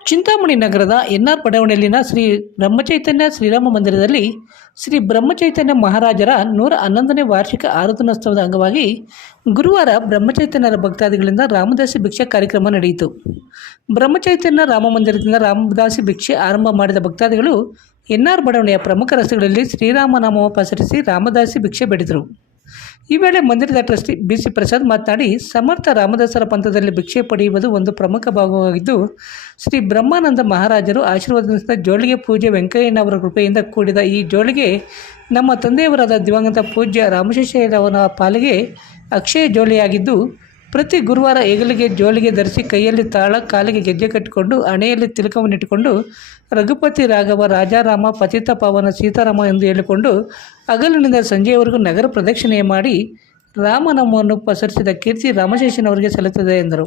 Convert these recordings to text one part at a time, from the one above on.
ಚಿಂತಾಮಣಿ ನಗರದ N R ಬಡಾವಣೆಯಲ್ಲಿನ ಶ್ರೀ ಬ್ರಹ್ಮಚೈತನ್ಯ ಶ್ರೀರಾಮ ಮಂದಿರದಲ್ಲಿ ಶ್ರೀ ಬ್ರಹ್ಮಚೈತನ್ಯ ಮಹಾರಾಜರ ನೂರ ಹನ್ನೊಂದನೇ ವಾರ್ಷಿಕ ಆರಾಧನೋತ್ಸವದ ಅಂಗವಾಗಿ ಗುರುವಾರ ಬ್ರಹ್ಮಚೈತನ್ಯರ ಭಕ್ತಾದಿಗಳಿಂದ ರಾಮದಾಸಿ ಭಿಕ್ಷೆ ಕಾರ್ಯಕ್ರಮ ನಡೆಯಿತು. ಬ್ರಹ್ಮಚೈತನ್ಯ ರಾಮ ಮಂದಿರದಿಂದ ರಾಮದಾಸಿ ಭಿಕ್ಷೆ ಆರಂಭ ಮಾಡಿದ ಭಕ್ತಾದಿಗಳು ಎನ್ ಆರ್ ಬಡಾವಣೆಯ ಪ್ರಮುಖ ರಸ್ತೆಗಳಲ್ಲಿ ಶ್ರೀರಾಮನಾಮ ಪಸರಿಸಿ ರಾಮದಾಸಿ ಭಿಕ್ಷೆ ಬೇಡಿದರು. ಈ ವೇಳೆ ಮಂದಿರದ ಟ್ರಸ್ಟಿ ಬಿ ಸಿ ಪ್ರಸಾದ್ ಮಾತನಾಡಿ, ಸಮರ್ಥ ರಾಮದಾಸರ ಪಂಥದಲ್ಲಿ ಭಿಕ್ಷೆ ಪಡೆಯುವುದು ಒಂದು ಪ್ರಮುಖ ಭಾಗವಾಗಿದ್ದು, ಶ್ರೀ ಬ್ರಹ್ಮಾನಂದ ಮಹಾರಾಜರು ಆಶೀರ್ವಾದದಿಂದ ಜೋಳಿಗೆ ಪೂಜೆ ವೆಂಕಯ್ಯನವರ ಕೃಪೆಯಿಂದ ಕೂಡಿದ ಈ ಜೋಳಿಗೆ ನಮ್ಮ ತಂದೆಯವರಾದ ದಿವಂಗತ ಪೂಜ್ಯ ರಾಮಶೇಷರವರ ಪಾಲಿಗೆ ಅಕ್ಷಯ ಜೋಳಿಯಾಗಿದ್ದು ಪ್ರತಿ ಗುರುವಾರ ಹೆಗಲಿಗೆ, ಜೋಳಿಗೆ ಧರಿಸಿ ಕೈಯಲ್ಲಿ ತಾಳ, ಕಾಲಿಗೆ ಗೆಜ್ಜೆ ಕಟ್ಟಿಕೊಂಡು ಹಣೆಯಲ್ಲಿ ತಿಲಕವನ್ನಿಟ್ಟುಕೊಂಡು ರಘುಪತಿ ರಾಘವ, ರಾಜಾರಾಮ, ಪತಿತ ಪಾವನ, ಸೀತಾರಾಮ ಎಂದು ಹೇಳಿಕೊಂಡು, ಹಗಲಿನಿಂದ ಸಂಜೆಯವರೆಗೂ ನಗರ ಪ್ರದಕ್ಷಿಣೆ ಮಾಡಿ ರಾಮನಾಮವನ್ನು ಪಸರಿಸಿದ ಕೀರ್ತಿ ರಾಮಶೇಷನವರಿಗೆ ಸಲ್ಲುತ್ತದೆ ಎಂದರು.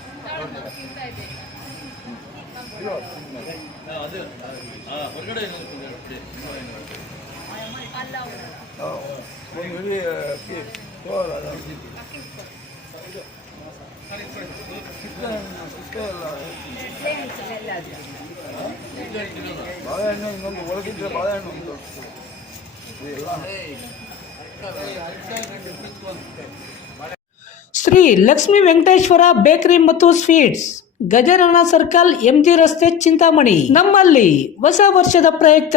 ಹೊರಗಡೆ ಬಾಳೆಹಣ್ಣು ಇನ್ನೊಂದು ಒಳಗಿದ್ರೆ ಬಾಳೆಹಣ್ಣು ಉಂಟು. ಎಲ್ಲ ಶ್ರೀ ಲಕ್ಷ್ಮೀ ವೆಂಕಟೇಶ್ವರ ಬೇಕರಿ ಮತ್ತು ಸ್ವೀಟ್ಸ್ ಗಜಾನನ ಸರ್ಕಲ್, ಎಂಜಿ ರಸ್ತೆ, ಚಿಂತಾಮಣಿ. ನಮ್ಮಲ್ಲಿ ಹೊಸ ವರ್ಷದ ಪ್ರಯುಕ್ತ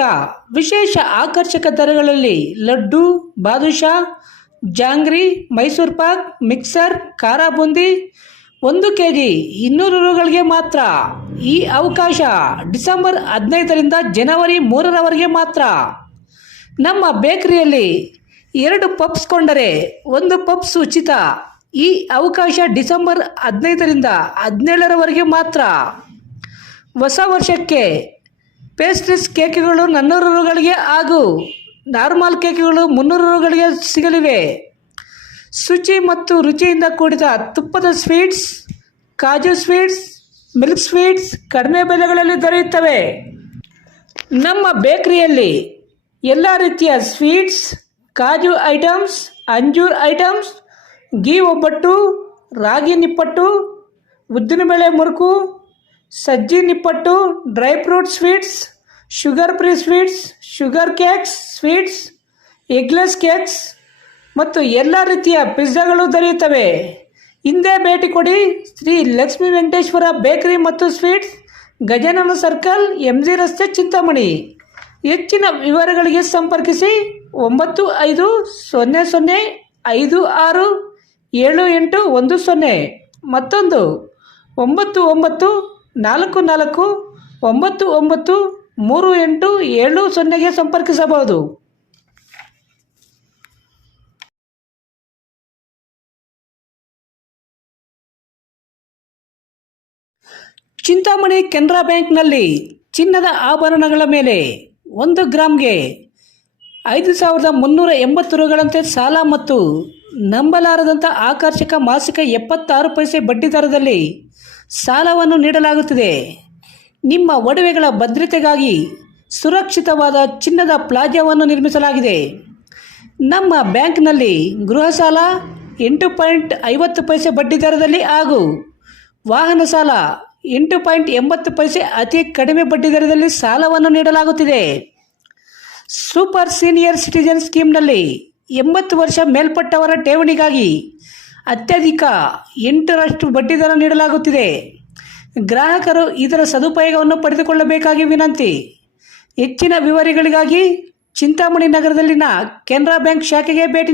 ವಿಶೇಷ ಆಕರ್ಷಕ ದರಗಳಲ್ಲಿ ಲಡ್ಡು, ಬಾದುಷಾ, ಜಾಂಗ್ರಿ, ಮೈಸೂರು ಪಾಕ್, ಮಿಕ್ಸರ್, ಖಾರ ಬೂಂದಿ, ಒಂದು ಕೆ ಜಿ ಇನ್ನೂರು ರೂಗಳಿಗೆ ಮಾತ್ರ. ಈ ಅವಕಾಶ ಡಿಸೆಂಬರ್ ಹದಿನೈದರಿಂದ ಜನವರಿ ಮೂರರವರೆಗೆ ಮಾತ್ರ. ನಮ್ಮ ಬೇಕರಿಯಲ್ಲಿ ಎರಡು ಪಪ್ಸ್ ಕೊಂಡರೆ ಒಂದು ಪಪ್ಸ್ ಉಚಿತ. ಈ ಅವಕಾಶ ಡಿಸೆಂಬರ್ ಹದಿನೈದರಿಂದ ಹದಿನೇಳರವರೆಗೆ ಮಾತ್ರ. ಹೊಸ ವರ್ಷಕ್ಕೆ ಪೇಸ್ಟ್ರೀಸ್ ಕೇಕ್ಗಳು ನಾನ್ನೂರು ರೂಗಳಿಗೆ ಹಾಗೂ ನಾರ್ಮಲ್ ಕೇಕ್ಗಳು ಮುನ್ನೂರು ರೂಗಳಿಗೆ ಸಿಗಲಿವೆ. ಶುಚಿ ಮತ್ತು ರುಚಿಯಿಂದ ಕೂಡಿದ ತುಪ್ಪದ ಸ್ವೀಟ್ಸ್, ಕಾಜು ಸ್ವೀಟ್ಸ್, ಮಿಲ್ಕ್ ಸ್ವೀಟ್ಸ್ ಕಡಿಮೆ ಬೆಲೆಗಳಲ್ಲಿ ದೊರೆಯುತ್ತವೆ. ನಮ್ಮ ಬೇಕರಿಯಲ್ಲಿ ಎಲ್ಲ ರೀತಿಯ ಸ್ವೀಟ್ಸ್, ಕಾಜು ಐಟಮ್ಸ್, ಅಂಜೂರ್ ಐಟಮ್ಸ್ ಗೀ ಒಬ್ಬಟ್ಟು, ರಾಗಿ ನಿಪ್ಪಟ್ಟು ಉದ್ದಿನಬೇಳೆ ಮುರುಕು, ಸಜ್ಜಿ nippattu, dry fruit sweets, sugar free sweets, sugar cakes, sweets, eggless cakes ಮತ್ತು ಎಲ್ಲ ರೀತಿಯ ಪಿಜ್ಜಾಗಳು ದೊರೆಯುತ್ತವೆ. ಹಿಂದೆ ಭೇಟಿ ಕೊಡಿ ಶ್ರೀ ಲಕ್ಷ್ಮೀ ವೆಂಕಟೇಶ್ವರ ಬೇಕರಿ ಮತ್ತು sweets, Gajanana circle M G ರಸ್ತೆ, ಚಿಂತಾಮಣಿ. ಹೆಚ್ಚಿನ ವಿವರಗಳಿಗೆ ಸಂಪರ್ಕಿಸಿ ಒಂಬತ್ತು ಐದು ಸೊನ್ನೆ ಸೊನ್ನೆ ಐದು ಆರು ಏಳು ಎಂಟು ಒಂದು ಸೊನ್ನೆ. ಮತ್ತೊಂದು. ಒಂಬತ್ತು ಒಂಬತ್ತು, ನಾಲ್ಕು ನಾಲ್ಕು, ಒಂಬತ್ತು ಒಂಬತ್ತು, ಮೂರು ಎಂಟು, ಏಳು ಸೊನ್ನೆಗೆ ಸಂಪರ್ಕಿಸಬಹುದು. ಚಿಂತಾಮಣಿ ಕೆನರಾ ಬ್ಯಾಂಕ್ನಲ್ಲಿ ಚಿನ್ನದ ಆಭರಣಗಳ ಮೇಲೆ ಒಂದು ಗ್ರಾಮ್ಗೆ ಐದು ಸಾವಿರದ ಮುನ್ನೂರ ಎಂಬತ್ತು ರೂಗಳಂತೆ ಸಾಲ ಮತ್ತು ನಂಬಲಾರದಂಥ ಆಕರ್ಷಕ ಮಾಸಿಕ ಎಪ್ಪತ್ತಾರು ಪೈಸೆ ಬಡ್ಡಿ ದರದಲ್ಲಿ ಸಾಲವನ್ನು ನೀಡಲಾಗುತ್ತಿದೆ. ನಿಮ್ಮ ಒಡವೆಗಳ ಭದ್ರತೆಗಾಗಿ ಸುರಕ್ಷಿತವಾದ ಚಿನ್ನದ ಪ್ಲಾಜಾವನ್ನು ನಿರ್ಮಿಸಲಾಗಿದೆ. ನಮ್ಮ ಬ್ಯಾಂಕ್ನಲ್ಲಿ ಗೃಹ ಸಾಲ ಎಂಟು ಪಾಯಿಂಟ್ ಐವತ್ತು ಪೈಸೆ ಬಡ್ಡಿ ದರದಲ್ಲಿ ಹಾಗೂ ವಾಹನ ಸಾಲ ಎಂಟು ಪಾಯಿಂಟ್ ಎಂಬತ್ತು ಪೈಸೆ ಅತಿ ಕಡಿಮೆ ಬಡ್ಡಿ ದರದಲ್ಲಿ ಸಾಲವನ್ನು ನೀಡಲಾಗುತ್ತಿದೆ. ಸೂಪರ್ ಸೀನಿಯರ್ ಸಿಟಿಜನ್ ಸ್ಕೀಮ್ನಲ್ಲಿ ಎಂಬತ್ತು ವರ್ಷ ಮೇಲ್ಪಟ್ಟವರ ಠೇವಣಿಗಾಗಿ ಅತ್ಯಧಿಕ ಎಂಟರಷ್ಟು ಬಡ್ಡಿದರ ನೀಡಲಾಗುತ್ತಿದೆ. ಗ್ರಾಹಕರು ಇದರ ಸದುಪಯೋಗವನ್ನು ಪಡೆದುಕೊಳ್ಳಬೇಕಾಗಿ ವಿನಂತಿ. ಹೆಚ್ಚಿನ ವಿವರಗಳಿಗಾಗಿ ಚಿಂತಾಮಣಿ ನಗರದಲ್ಲಿನ ಕೆನರಾ ಬ್ಯಾಂಕ್ ಶಾಖೆಗೆ ಭೇಟಿ